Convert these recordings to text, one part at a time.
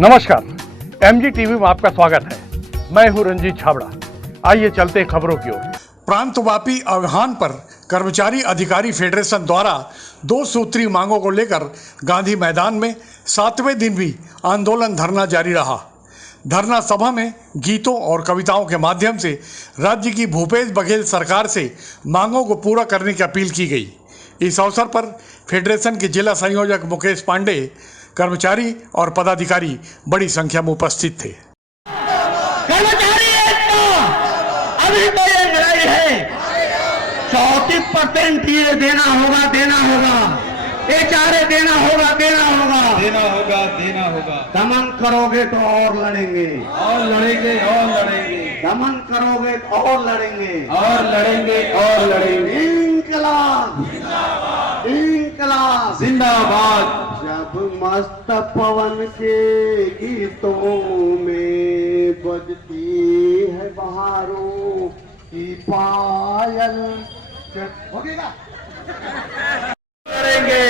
नमस्कार, MG TV में आपका स्वागत है। मैं हूं रंजीत छाबड़ा। आइए चलते हैं खबरों की ओर। प्रांतव्यापी आह्वान पर कर्मचारी अधिकारी फेडरेशन द्वारा 2 सूत्री मांगों को लेकर गांधी मैदान में 7वें दिन भी आंदोलन धरना जारी रहा। धरना सभा में गीतों और कविताओं के माध्यम से राज्य की भूपेश बघेल सरकार से मांगों को पूरा करने की अपील की गई। इस अवसर पर फेडरेशन के जिला संयोजक मुकेश पांडे, कर्मचारी और पदाधिकारी बड़ी संख्या में उपस्थित थे। कर्मचारी एकता, अभी तो ये लड़ाई है। 34% ये देना होगा, ये चारे देना होगा। दमन करोगे तो और लड़ेंगे। दमन करोगे तो और लड़ेंगे। इंकलाब जिंदाबाद। जब मस्त पवन के गीतों में बजती है बहारों की पायल, होगा लड़ेंगे,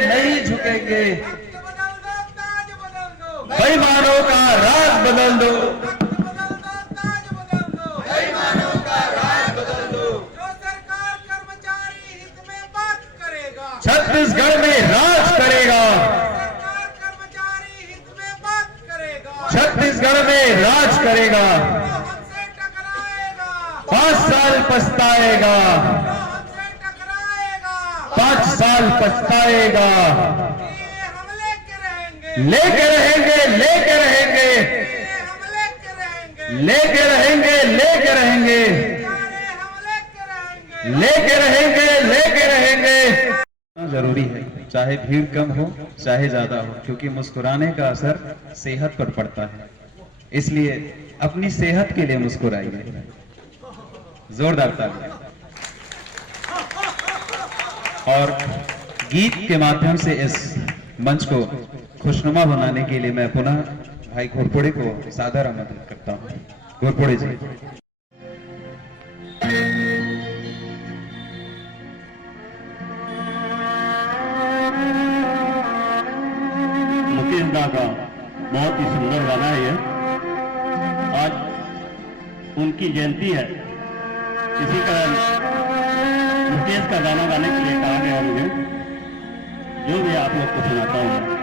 नहीं झुकेंगे। बेईमानों का राज बदल दो। जो सरकार कर्मचारी हित में बात करेगा, छत्तीसगढ़ में राज करेगा। सरकार कर्मचारी हित में बात करेगा। छत्तीसगढ़ में राज करेगा। जो हमसे टकराएगा, 5 साल पछताएगा। जो हमसे टकराएगा, 5 साल पछताएगा। ये हम लेके रहेंगे। लेके रहेंगे। जरूरी है, चाहे भीड़ कम हो चाहे ज्यादा हो, क्योंकि मुस्कुराने का असर सेहत पर पड़ता है। इसलिए अपनी सेहत के लिए मुस्कुराइए। जोरदार ताली। और गीत के माध्यम से इस मंच को खुशनुमा बनाने के लिए मैं पुनः भाई घोरपड़े को सादर आमंत्रित करता हूँ। घोरपड़े जी। मुकेश दा का बहुत ही सुंदर गाना है ये। आज उनकी जयंती है, इसी कारण मुकेश का गाना गाने के लिए कहा गया मुझे, जो भी आप लोग को सुनाता हूँ।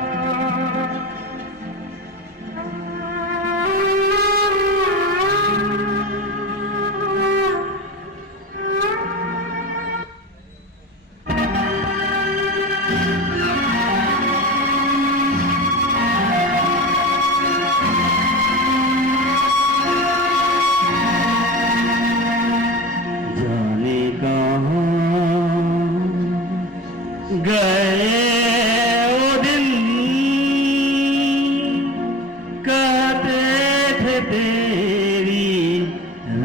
गए वो दिन कहते थे तेरी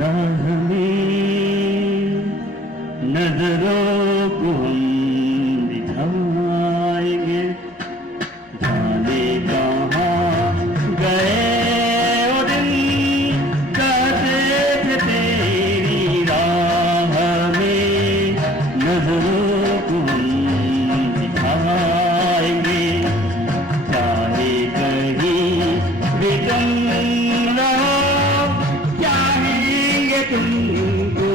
राह में नजरों को हम दिखाएंगे, जाने कहाँ गए वो दिन कहते थे तेरी राह में नजरों को हम आएंगे, चाहे कहीं भी तुम रहो, चाहेंगे तुमको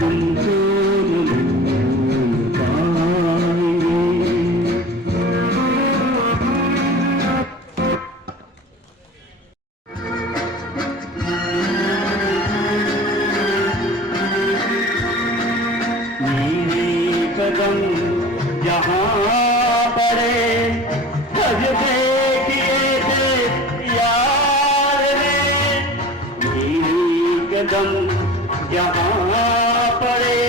तुमको कदम जहाँ पड़े सजदे किए थे यार ने, मेरी कदम जहाँ पड़े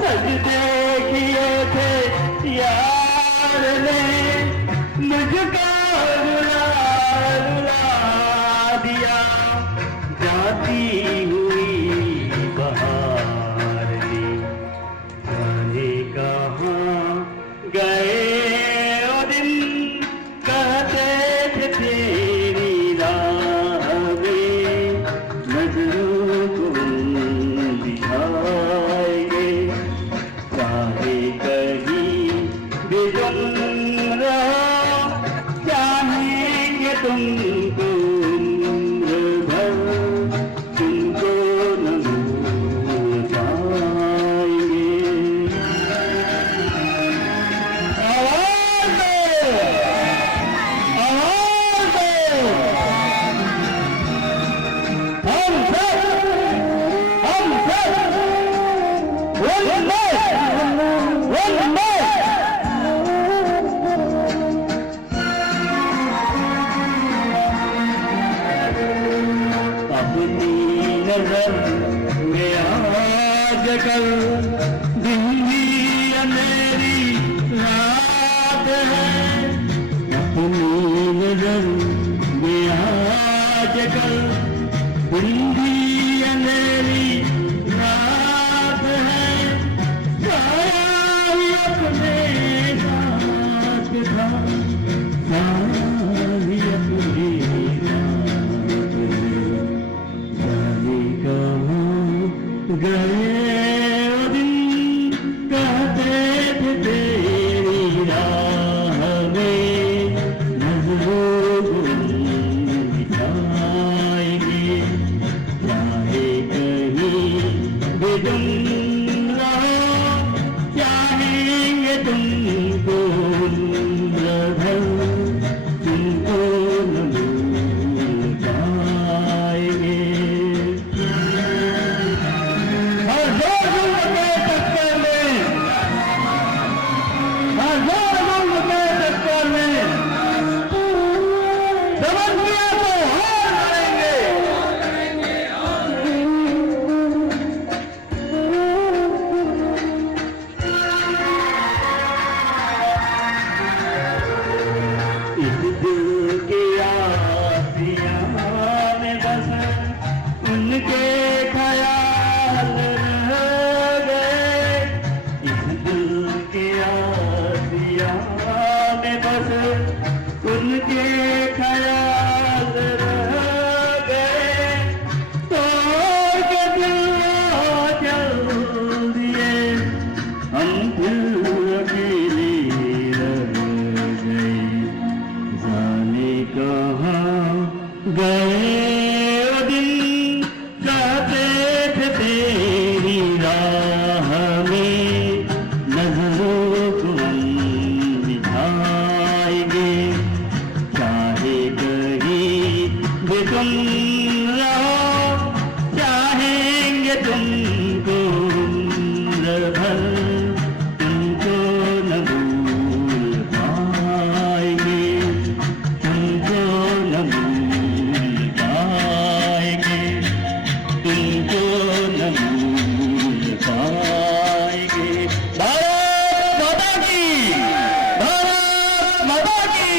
सजदे किए थे यार ने, मुझको रुला दिया जाती हुई बहार ने, जाने कहाँ गए वो दिन कहते थे तेरी राह नजर में आज कल दिन भी अंधेरी रात है अपनी नजर में आज कल दिन भी अंधेरी रात है साया ही अपने साथ था साया ही अपने गए दिन कहते थे तेरी राह में नजरों को मिटाएंगे चाहे कहीं भी तुम रहो चाहेंगे तुमको उम्र तुमको न भूल पाएंगे उनके ख्याल रह गए इस दिल के आसिया में बस उनके ख्याल रह गए तोड़ के दिल चल दिए हम फिर अकेले रह गए जाने कहाँ गए तुम रहो चाहेंगे तुमको उम्र भर तुमको न भूल पाएंगे तुमको न भूल पाएंगे तुमको न भूल पाएंगे भारत माता की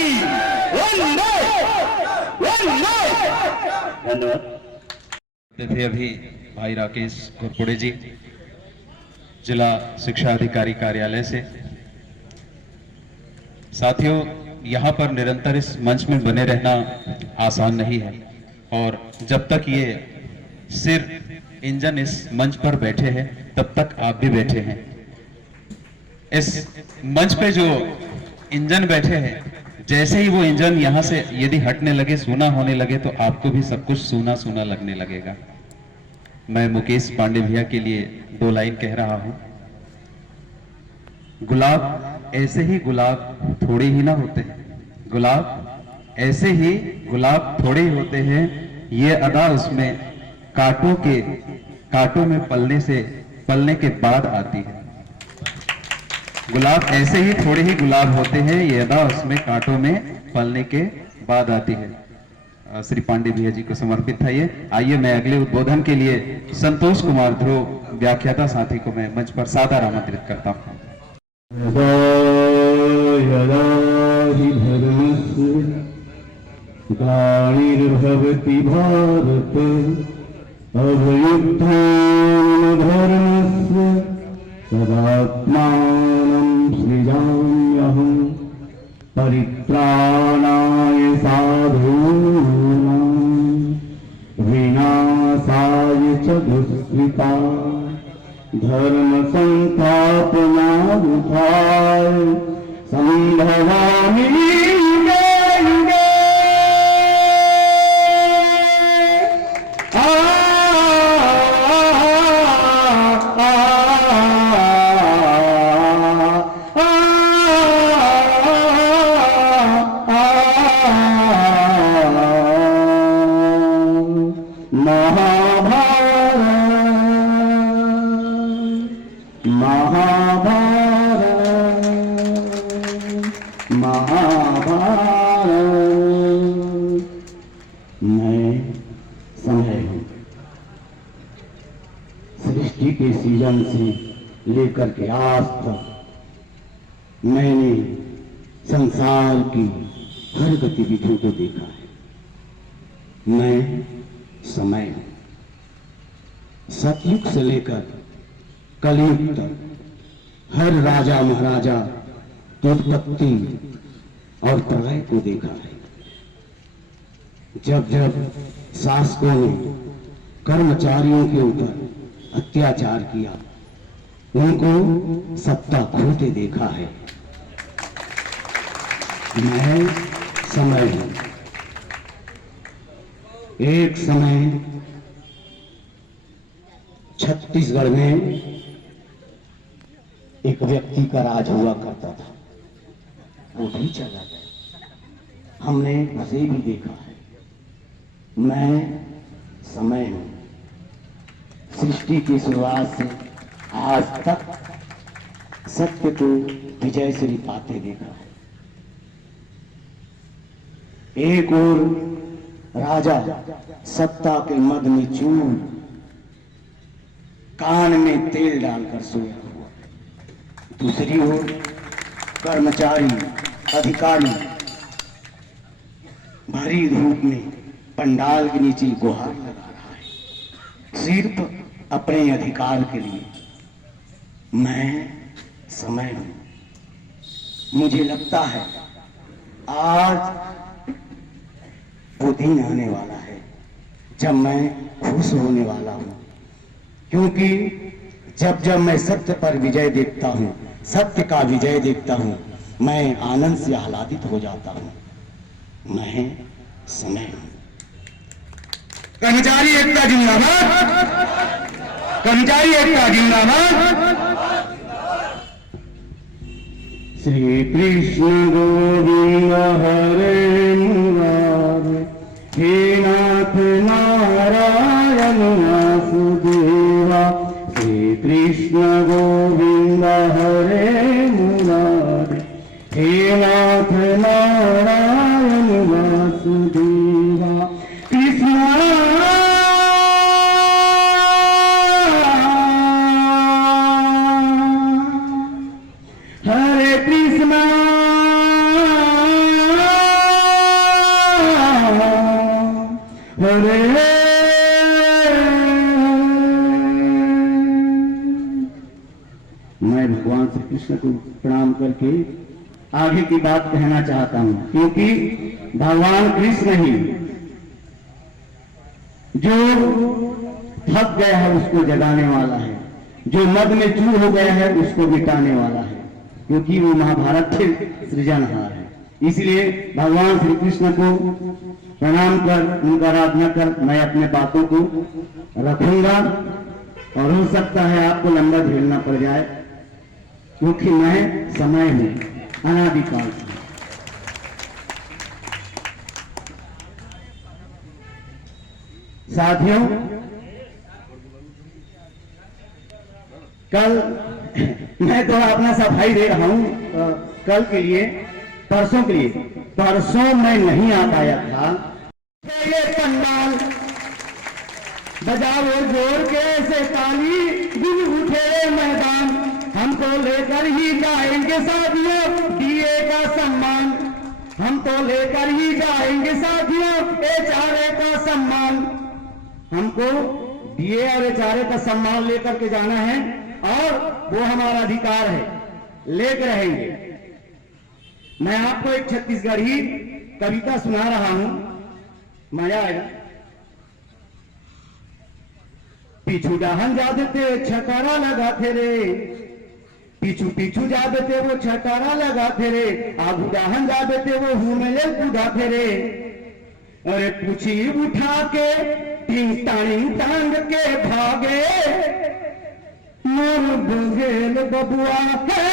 वंदे धन्यवाद। थे अभी भाई राकेश घोरपड़े जी जिला शिक्षा अधिकारी कार्यालय से। साथियों, यहाँ पर निरंतर इस मंच में बने रहना आसान नहीं है और जब तक ये सिर इंजन इस मंच पर बैठे हैं तब तक आप भी बैठे हैं। इस मंच पे जो इंजन बैठे हैं, जैसे ही वो इंजन यहाँ से यदि हटने लगे, सूना होने लगे, तो आपको भी सब कुछ सूना सूना लगने लगेगा। मैं मुकेश पांडे भैया के लिए 2 लाइन कह रहा हूं। गुलाब ऐसे ही गुलाब थोड़े ही ना होते हैं, गुलाब ऐसे ही गुलाब थोड़े ही होते हैं, ये अदा उसमें कांटों में पलने के बाद आती है। गुलाब ऐसे ही थोड़े ही गुलाब होते हैं, ये अदा उसमें कांटों में पलने के बाद आती है। श्री पांडे भैया जी को समर्पित था ये। आइए मैं अगले उद्बोधन के लिए संतोष कुमार ध्रुव व्याख्याता साथी को मैं मंच पर सादर आमंत्रित करता हूँ। ग्लानिर्भवति भारत अभयुत्थान धर्मस्य तदात्मानं सृजाम्यहम् परित्राणाय साधूनां विनाशाय च दुष्कृता धर्म संस्थापनार्थाय संभवामि युगे युगे। सृष्टि के सीजन से लेकर के आज तक मैंने संसार की हर गतिविधियों को देखा है। मैं समय हूं। सतयुग से लेकर कलयुग तक हर राजा महाराजा की उत्पत्ति और प्रलय को देखा है। जब जब शासकों ने कर्मचारियों के ऊपर अत्याचार किया, उनको सत्ता खोते देखा है। मैं समय हूं। एक समय छत्तीसगढ़ में एक व्यक्ति का राज हुआ करता था, वो भी चला गया। हमने उसे भी देखा है। मैं समय हूं। सृष्टि की शुरुआत से आज तक सत्य को विजय श्री पाते देखा है। एक और राजा सत्ता के मद में चूर कान में तेल डालकर सोया हुआ। दूसरी ओर कर्मचारी अधिकारी भरी धूप में पंडाल के नीचे गुहार लगा रहा है, सिर्फ अपने अधिकार के लिए। मैं समय हूं। मुझे लगता है आज वो दिन आने वाला है जब मैं खुश होने वाला हूं, क्योंकि जब जब मैं सत्य पर विजय देखता हूं, सत्य का विजय देखता हूं, मैं आनंद से आह्लादित हो जाता हूं। मैं समय हूं। कर्मचारी एकता जिंदाबाद। कर्मचारी एकता जिंदाबाद। श्री कृष्ण गोविंद हरे मुरारे, हे नाथ नारायण वासुदेवा। श्री कृष्ण गोविंद हरे मुरारे, हे नाथ नारायण वासुदेवा। कृष्ण हरे कृष्ण हरे मैं भगवान श्री कृष्ण को प्रणाम करके आगे की बात कहना चाहता हूं, क्योंकि भगवान कृष्ण ही जो थक गया है उसको जगाने वाला है, जो मद में चूर हो गया है उसको मिटाने वाला है, क्योंकि वो महाभारत के सृजनहार है। इसलिए भगवान श्री कृष्ण को प्रणाम कर, उनका आराधना कर मैं अपने बातों को रखूंगा। और हो सकता है आपको लंबा झेलना पड़ जाए, क्योंकि मैं समय हूं, अनादिकाल से। साथियों, कल मैं तो अपना सफाई दे रहा हूं कल के लिए, परसों के लिए। परसों मैं नहीं आ पाया था। ये पंडाल बजाओ जोर के से ताली, गुज उठे मैदान, हमको लेकर ही जाएंगे साथियों दिए का सम्मान। हम तो लेकर ही जाएंगे साथियों ए चारे का सम्मान। हमको दिए और चारे का सम्मान लेकर के जाना है, और वो हमारा अधिकार है, लेकर रहेंगे। मैं आपको एक छत्तीसगढ़ी कविता सुना रहा हूं, मजा आएगा। पीछू डाहन जा देते छटारा लगाते रे, पीछू पीछू जा देते वो छटारा लगाते रे, आगू डाहन जा देते वो हुमेले कूदाते रे। अरे पूछी उठा के टिंग टांग के भागे, मोर बघेल बबुआ है।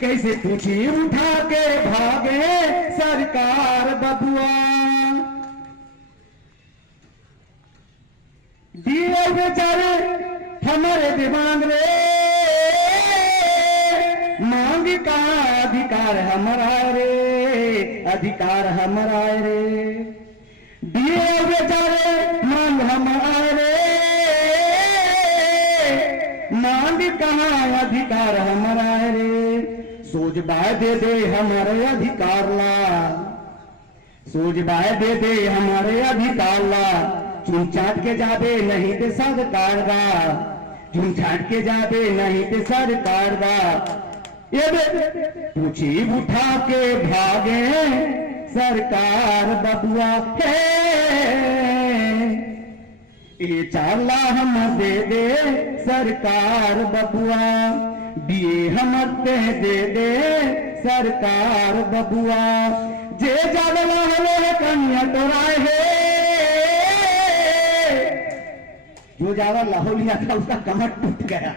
कैसे पूछी उठा के भागे सरकार बबुआ। दिए बेचारे हमारे दिमाग रे, मांग का अधिकार हमारा रे, अधिकार हमारा रे। दिए बेचारे मांग हमारा रे, भी कहाँ अधिकार हमारा रे, सोच बाय दे दे हमारे अधिकार ला, सोच बाय दे दे हमारे अधिकार ला, चुन चाट के जाबे नहीं ते सरकार गा, चुन चाट के जाबे नहीं ते सरकार गा, ये पूछी उठा के भागे सरकार बबुआ है, ये 4 लाख हम दे दे सरकार बबुआ, दिए हम दे दे सरकार बबुआ, जे जावला हले कन्या तोराए है, जो जावा लाहौलिया था उसका कमर टूट गया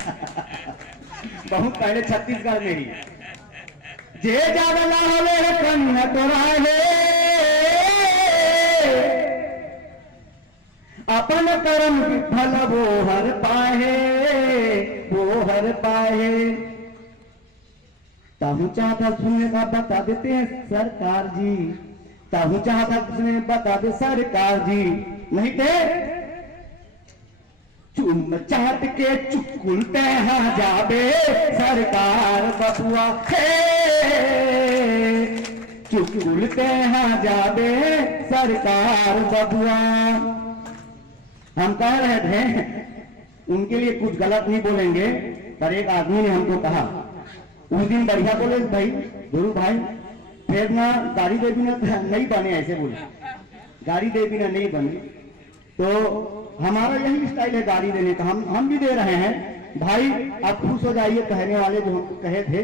बहुत पहले छत्तीसगढ़ में ही, जे जावला हले कन्या तोराए है, अपन कर्म की फल वो हर पाए, वो हर पाए, ताहू चाहता सुनने का बता देते हैं सरकार जी, ताहू चाहता सुनने बता दे सरकार जी, नहीं थे चुम चाट के चुकुलते हाँ जाबे सरकार बबुआ है, चुकुलते हाँ जाबे सरकार बबुआ। हम कह रहे थे उनके लिए कुछ गलत नहीं बोलेंगे, पर एक आदमी ने हमको कहा उस दिन बढ़िया बोले भाई गुरु भाई फिर ना गाड़ी दे बिना नहीं बने, ऐसे बोले गाड़ी दे बिना नहीं बने, तो हमारा यही स्टाइल है गाड़ी देने का, हम भी दे रहे हैं भाई, आप खुश हो जाइए, कहने वाले जो हमको कहे थे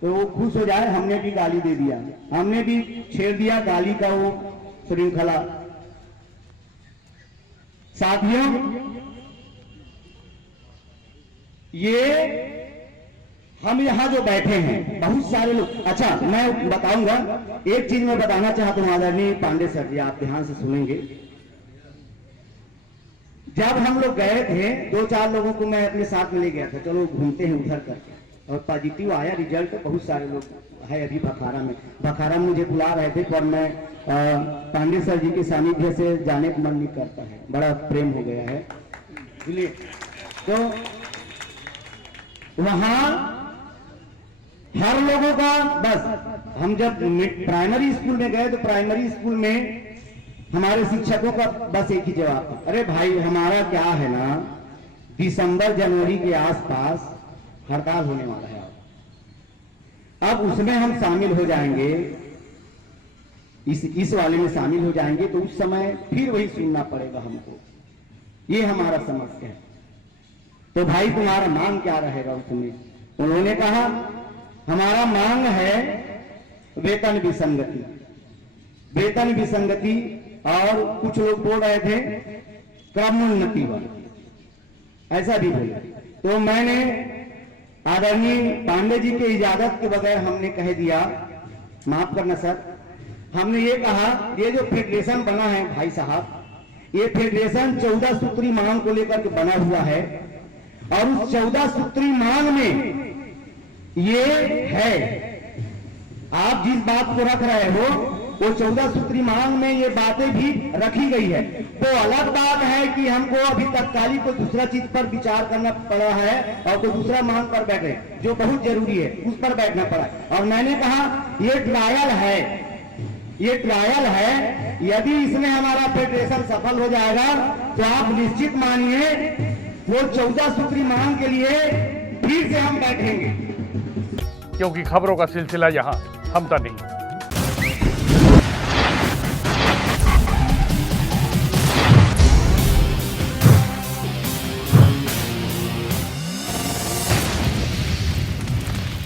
तो वो खुश हो जाए, हमने भी गाली दे दिया, हमने भी छेड़ दिया गाली का वो श्रृंखला। साथियों ये हम यहाँ जो बैठे हैं बहुत सारे लोग, अच्छा मैं बताऊंगा एक चीज मैं बताना चाहता हूँ आदरणीय पांडे सर जी, आप ध्यान से सुनेंगे। जब हम लोग गए थे 2-4 लोगों को मैं अपने साथ में ले गया था, चलो घूमते हैं उधर करके, और पॉजिटिव आया रिजल्ट, बहुत सारे लोग है अभी बखारा में, बखारा में मुझे बुला रहे थे, पर मैं पांडे सर जी के सानिध्य से जाने का मन नहीं करता है, बड़ा प्रेम हो गया है इसलिए। तो वहां हर लोगों का बस, हम जब प्राइमरी स्कूल में गए तो प्राइमरी स्कूल में हमारे शिक्षकों का बस एक ही जवाब था, अरे भाई हमारा क्या है ना दिसंबर जनवरी के आसपास हड़ताल होने वाला है, अब उसमें हम शामिल हो जाएंगे, इस वाले में शामिल हो जाएंगे तो उस समय फिर वही सुनना पड़ेगा हमको, ये हमारा समस्या है। तो भाई तुम्हारा मांग क्या रहेगा उसमें? उन्होंने कहा हमारा मांग है वेतन विसंगति, वेतन विसंगति, और कुछ लोग बोल रहे थे क्रमोन्नति वाला, ऐसा भी बोला। तो मैंने आदरणीय पांडे जी के इजाजत के बगैर हमने कह दिया, माफ करना सर, हमने ये कहा ये जो फेडरेशन बना है भाई साहब, ये फेडरेशन 14 सूत्री मांग को लेकर के बना हुआ है, और उस 14 सूत्री मांग में ये है, आप जिस बात को रख रहे हो वो 14 सूत्री मांग में ये बातें भी रखी गई है। वो अलग बात है कि हमको अभी तत्कालिक कोई दूसरा चीज पर विचार करना पड़ा है और कोई दूसरा मांग पर बैठे जो बहुत जरूरी है उस पर बैठना पड़ा, और मैंने कहा ये ट्रायल है, ये ट्रायल है, यदि इसमें हमारा फेडरेशन सफल हो जाएगा तो आप निश्चित मानिए वो 14 सूत्री मांग के लिए फिर से हम बैठेंगे, क्योंकि खबरों का सिलसिला यहाँ थमता नहीं।